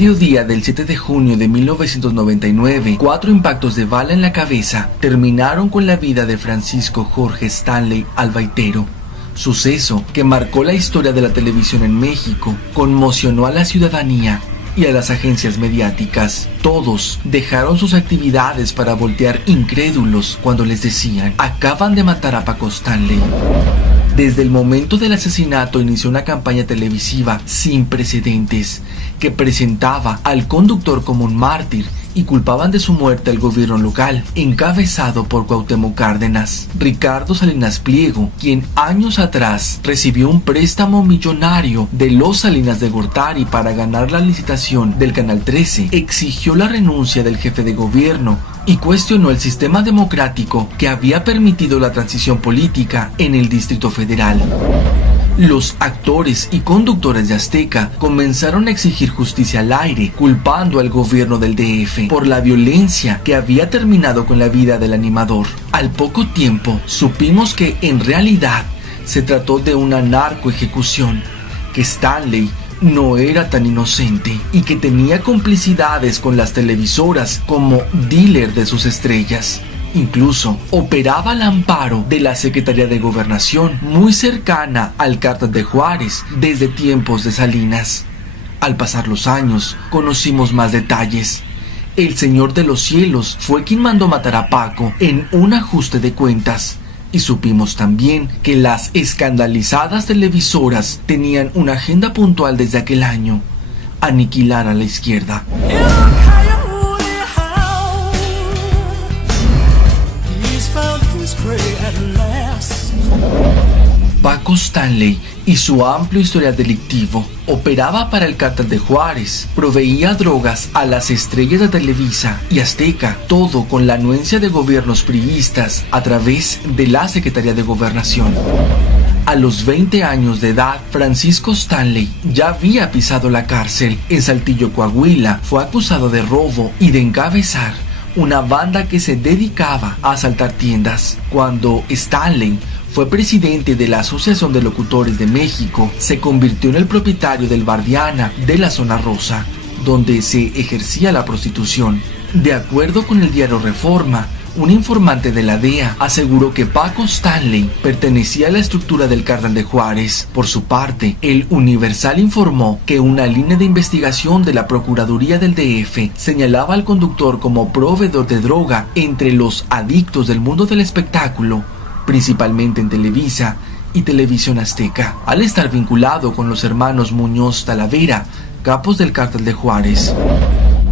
mediodía del 7 de junio de 1999, 4 impactos de bala en la cabeza terminaron con la vida de Francisco Jorge Stanley Albaitero. Suceso que marcó la historia de la televisión en México, conmocionó a la ciudadanía y a las agencias mediáticas. Todos dejaron sus actividades para voltear incrédulos cuando les decían: acaban de matar a Paco Stanley. Desde el momento del asesinato inició una campaña televisiva sin precedentes que presentaba al conductor como un mártir y culpaban de su muerte al gobierno local, encabezado por Cuauhtémoc Cárdenas. Ricardo Salinas Pliego, quien años atrás recibió un préstamo millonario de los Salinas de Gortari para ganar la licitación del Canal 13, exigió la renuncia del jefe de gobierno y cuestionó el sistema democrático que había permitido la transición política en el Distrito Federal. Los actores y conductores de Azteca comenzaron a exigir justicia al aire, culpando al gobierno del DF por la violencia que había terminado con la vida del animador. Al poco tiempo, supimos que en realidad se trató de una narcoejecución, que Stanley no era tan inocente y que tenía complicidades con las televisoras como dealer de sus estrellas. Incluso operaba al amparo de la Secretaría de Gobernación, muy cercana al Cártel de Juárez desde tiempos de Salinas. Al pasar los años, conocimos más detalles. El Señor de los Cielos fue quien mandó matar a Paco en un ajuste de cuentas. Y supimos también que las escandalizadas televisoras tenían una agenda puntual desde aquel año: aniquilar a la izquierda. Paco Stanley y su amplio historial delictivo operaba para el Cártel de Juárez, proveía drogas a las estrellas de Televisa y Azteca, todo con la anuencia de gobiernos priistas a través de la Secretaría de Gobernación. A los 20 años de edad, Francisco Stanley ya había pisado la cárcel. En Saltillo, Coahuila, fue acusado de robo y de encabezar una banda que se dedicaba a asaltar tiendas. Cuando Stanley fue presidente de la Asociación de Locutores de México, se convirtió en el propietario del Bar Diana de la Zona Rosa, donde se ejercía la prostitución. De acuerdo con el diario Reforma, un informante de la DEA aseguró que Paco Stanley pertenecía a la estructura del Cártel de Juárez. Por su parte, el Universal informó que una línea de investigación de la Procuraduría del DF señalaba al conductor como proveedor de droga entre los adictos del mundo del espectáculo, principalmente en Televisa y Televisión Azteca, al estar vinculado con los hermanos Muñoz Talavera, capos del Cártel de Juárez.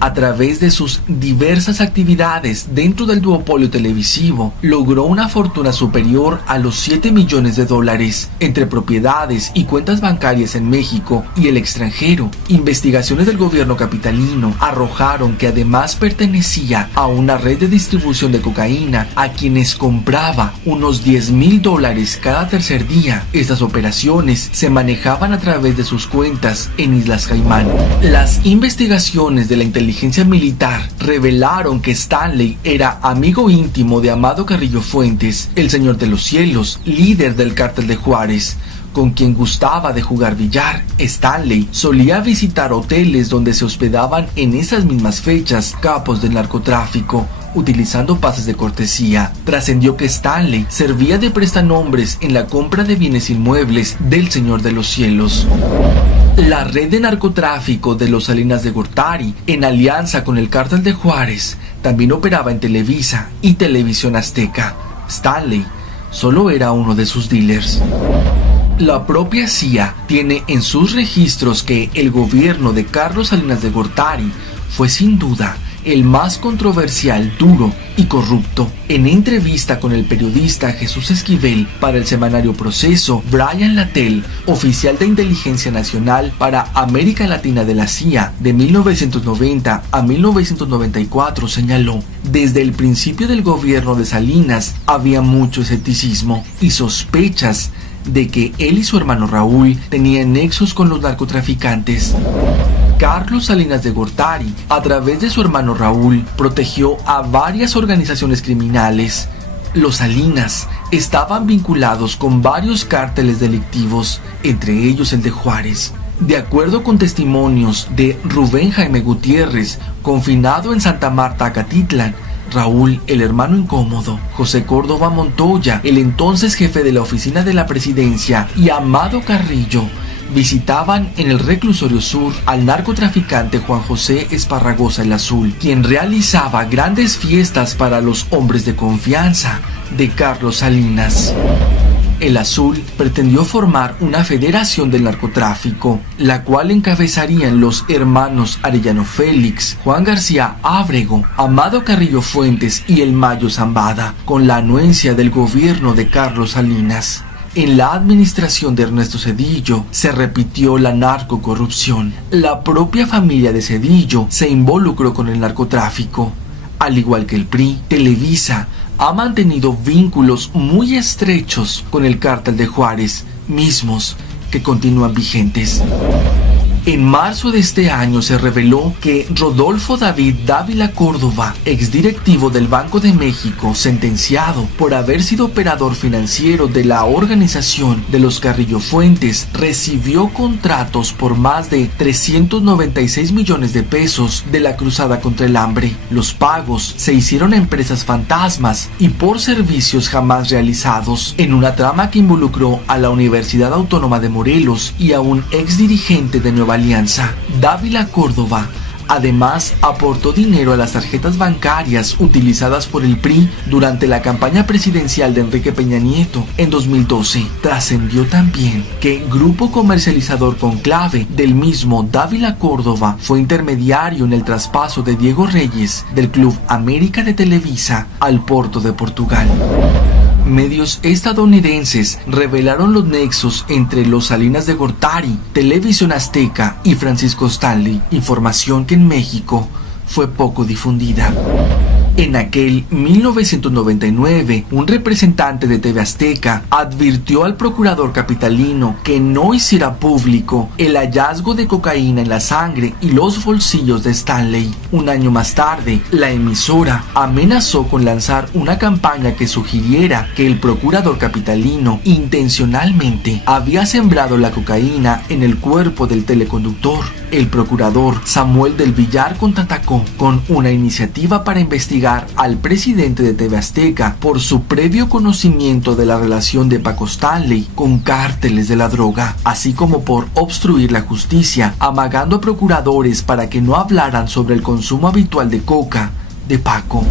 A través de sus diversas actividades dentro del duopolio televisivo, logró una fortuna superior a los $7 millones entre propiedades y cuentas bancarias en México y el extranjero. Investigaciones del gobierno capitalino arrojaron que además pertenecía a una red de distribución de cocaína a quienes compraba unos $10,000 cada tercer día. Estas operaciones se manejaban a través de sus cuentas en Islas Caimán. Las investigaciones de la inteligencia militar revelaron que Stanley era amigo íntimo de Amado Carrillo Fuentes, el Señor de los Cielos, líder del Cártel de Juárez, con quien gustaba de jugar billar. Stanley solía visitar hoteles donde se hospedaban en esas mismas fechas capos del narcotráfico, utilizando pases de cortesía. Trascendió que Stanley servía de prestanombres en la compra de bienes inmuebles del Señor de los Cielos. La red de narcotráfico de los Salinas de Gortari, en alianza con el Cártel de Juárez, también operaba en Televisa y Televisión Azteca. Stanley solo era uno de sus dealers. La propia CIA tiene en sus registros que el gobierno de Carlos Salinas de Gortari fue sin duda el más controversial, duro y corrupto. En entrevista con el periodista Jesús Esquivel para el semanario Proceso, Brian Latell, oficial de inteligencia nacional para América Latina de la CIA de 1990 a 1994, señaló: desde el principio del gobierno de Salinas había mucho escepticismo y sospechas de que él y su hermano Raúl tenían nexos con los narcotraficantes. Carlos Salinas de Gortari, a través de su hermano Raúl, protegió a varias organizaciones criminales. Los Salinas estaban vinculados con varios cárteles delictivos, entre ellos el de Juárez, De acuerdo con testimonios de Rubén Jaime Gutiérrez, confinado en Santa Marta, Acatitlan, Raúl, el hermano incómodo, José Córdoba Montoya, el entonces jefe de la oficina de la presidencia, y Amado Carrillo, visitaban en el reclusorio sur al narcotraficante Juan José Esparragosa el Azul, quien realizaba grandes fiestas para los hombres de confianza de Carlos Salinas. El Azul pretendió formar una federación del narcotráfico, la cual encabezarían los hermanos Arellano Félix, Juan García Ábrego, Amado Carrillo Fuentes y el Mayo Zambada, con la anuencia del gobierno de Carlos Salinas. En la administración de Ernesto Zedillo se repitió la narcocorrupción. La propia familia de Zedillo se involucró con el narcotráfico. Al igual que el PRI, Televisa ha mantenido vínculos muy estrechos con el cártel de Juárez, mismos que continúan vigentes. En marzo de este año se reveló que Rodolfo David Dávila Córdoba, exdirectivo del Banco de México, sentenciado por haber sido operador financiero de la organización de los Carrillo Fuentes, recibió contratos por más de 396 millones de pesos de la cruzada contra el hambre. Los pagos se hicieron a empresas fantasmas y por servicios jamás realizados, en una trama que involucró a la Universidad Autónoma de Morelos y a un exdirigente de Nueva Alianza. Dávila Córdoba además aportó dinero a las tarjetas bancarias utilizadas por el PRI durante la campaña presidencial de Enrique Peña Nieto en 2012. Trascendió también que Grupo Comercializador Conclave del mismo Dávila Córdoba fue intermediario en el traspaso de Diego Reyes del Club América de Televisa al Porto de Portugal. Medios estadounidenses revelaron los nexos entre los Salinas de Gortari, Televisión Azteca y Francisco Stanley, información que en México fue poco difundida. En aquel 1999, un representante de TV Azteca advirtió al procurador capitalino que no hiciera público el hallazgo de cocaína en la sangre y los bolsillos de Stanley. Un año más tarde, la emisora amenazó con lanzar una campaña que sugiriera que el procurador capitalino intencionalmente había sembrado la cocaína en el cuerpo del teleconductor. El procurador Samuel del Villar contraatacó con una iniciativa para investigar al presidente de TV Azteca por su previo conocimiento de la relación de Paco Stanley con cárteles de la droga, así como por obstruir la justicia, amagando a procuradores para que no hablaran sobre el consumo habitual de coca de Paco.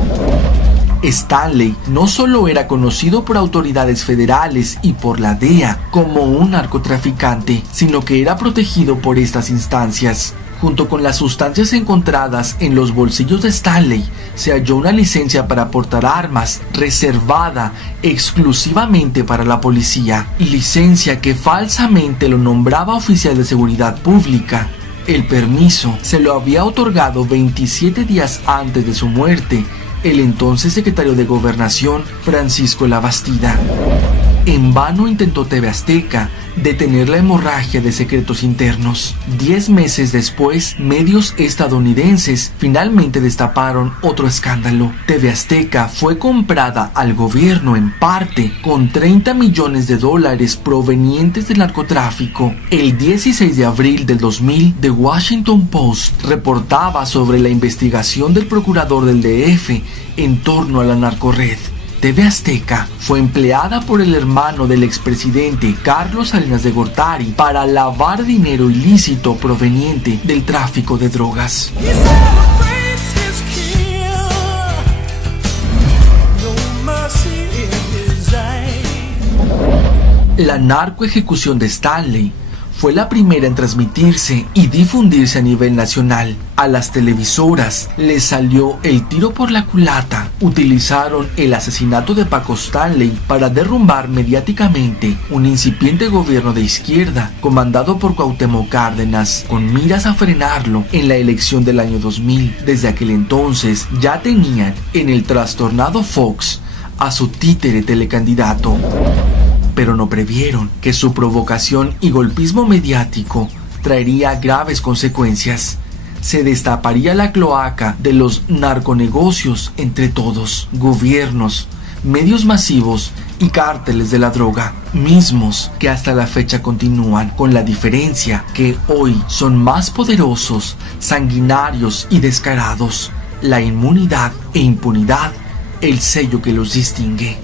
Stanley no solo era conocido por autoridades federales y por la DEA como un narcotraficante, sino que era protegido por estas instancias. Junto con las sustancias encontradas en los bolsillos de Stanley, se halló una licencia para portar armas reservada exclusivamente para la policía, licencia que falsamente lo nombraba oficial de seguridad pública. El permiso se lo había otorgado 27 días antes de su muerte el entonces secretario de Gobernación, Francisco Labastida. En vano intentó TV Azteca detener la hemorragia de secretos internos. 10 meses después, medios estadounidenses finalmente destaparon otro escándalo. TV Azteca fue comprada al gobierno en parte con $30 millones provenientes del narcotráfico. El 16 de abril del 2000, The Washington Post reportaba sobre la investigación del procurador del DF en torno a la narcorred. TV Azteca fue empleada por el hermano del expresidente Carlos Salinas de Gortari para lavar dinero ilícito proveniente del tráfico de drogas. La narcoejecución de Stanley fue la primera en transmitirse y difundirse a nivel nacional. A las televisoras les salió el tiro por la culata. Utilizaron el asesinato de Paco Stanley para derrumbar mediáticamente un incipiente gobierno de izquierda comandado por Cuauhtémoc Cárdenas, con miras a frenarlo en la elección del año 2000. Desde aquel entonces ya tenían en el trastornado Fox a su títere telecandidato, pero no previeron que su provocación y golpismo mediático traería graves consecuencias. Se destaparía la cloaca de los narconegocios entre todos, gobiernos, medios masivos y cárteles de la droga, mismos que hasta la fecha continúan, con la diferencia que hoy son más poderosos, sanguinarios y descarados. La inmunidad e impunidad, el sello que los distingue.